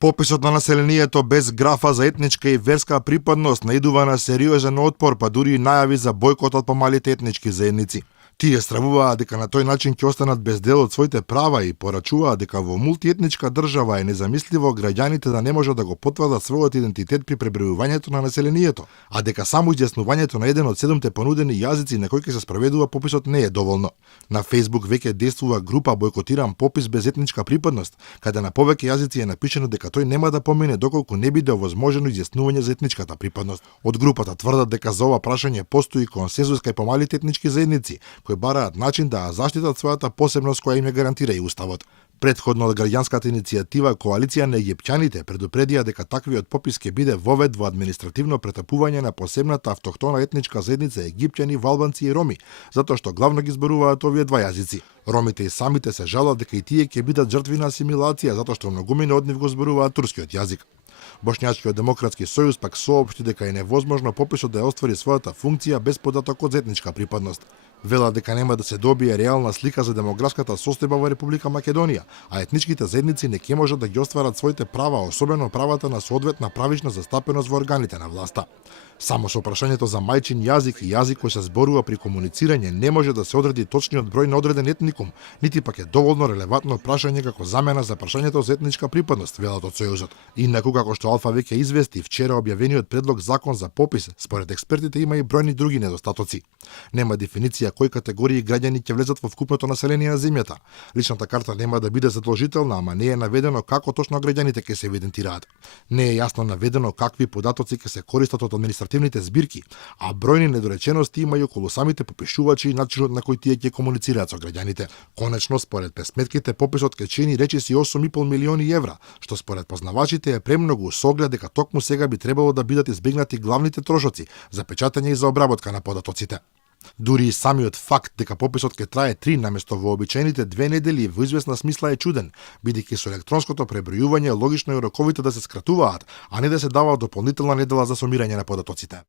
Пописот на населението без графа за етничка и верска припадност наидува на сериозен отпор, па дури и најави за бойкот од помалите етнички заедници. Тие стравуваат дека на тој начин ќе останат без дел од своите права и порачуваат дека во мултиетничка држава е незамисливо граѓаните да не можат да го потврдат својот идентитет при пребројувањето на населението, а дека само изјаснувањето на еден од 7 понудени јазици на кои ќе се спроведува пописот не е доволно. На Facebook веќе действува група Бойкотирам попис без етничка припадност, каде на повеќе јазици е напишано дека тој нема да помине доколку не биде овозможено изјаснување за етничката припадност. Од групата тврдат дека за ова прашање постои консензус кај помалите етнички заедници, кои бараат начин да заштитат својата посебност која им ја гарантира и уставот. Предходно од граѓанската иницијатива Коалиција на египтјаните предупредија дека таквиот попис ќе биде вовед во административно претапување на посебната автохтона етничка заедница египтјани, валбанци и роми, затоа што главно ги зборуваат овие два јазици. Ромите и самите се жалат дека и тие ќе бидат жртви на асимилација затоа што многумина од нив го зборуваат турскиот јазик. Бошњачкиот демократски сојуз пак соопшти дека е невозможно пописот да ја оствари својата функција без податок од етничка припадност. Велат дека нема да се добие реална слика за демографската состојба во Република Македонија, а етничките заедници не ќе можат да ги остварат своите права, особено правата на соодветна правична застапеност во органите на власта. Само со прашањето за мајчин јазик и јазик кој се зборува при комуницирање не може да се одреди точниот број на одреден етникум, нити пак е доволно релевантно прашање како замена за прашањето за етничка припадност, велат од Сојузот. Инаку, како што Алфа веќе извести, вчера објавениот предлог закон за попис, според експертите има и бројни други недостатоци. Нема дефиниција кои категории граѓани ќе влезат во вкупното население на земјата. Личната карта нема да биде задолжителна, ама не е наведено како точно граѓаните ќе се евидентираат. Не е јасно наведено какви податоци ќе се користат од административните збирки, а бројни недоречености има и околу самите попишувачи и начинот на кој тие ќе комуницираат со граѓаните. Конечно, според пресметките, пописот ќе чини речиси 8,5 милиони евра, што според познавачите е премногу со оглед дека токму сега би требало да бидат избегнати главните трошоци за печатење и за обработка на податоците. Дури и самиот факт дека пописот ќе трае 3 наместо вообичаените 2 недели во известна смисла е чуден, бидејќи со електронското пребројување логично е роковите да се скратуваат, а не да се дава дополнителна недела за сумирање на податоците.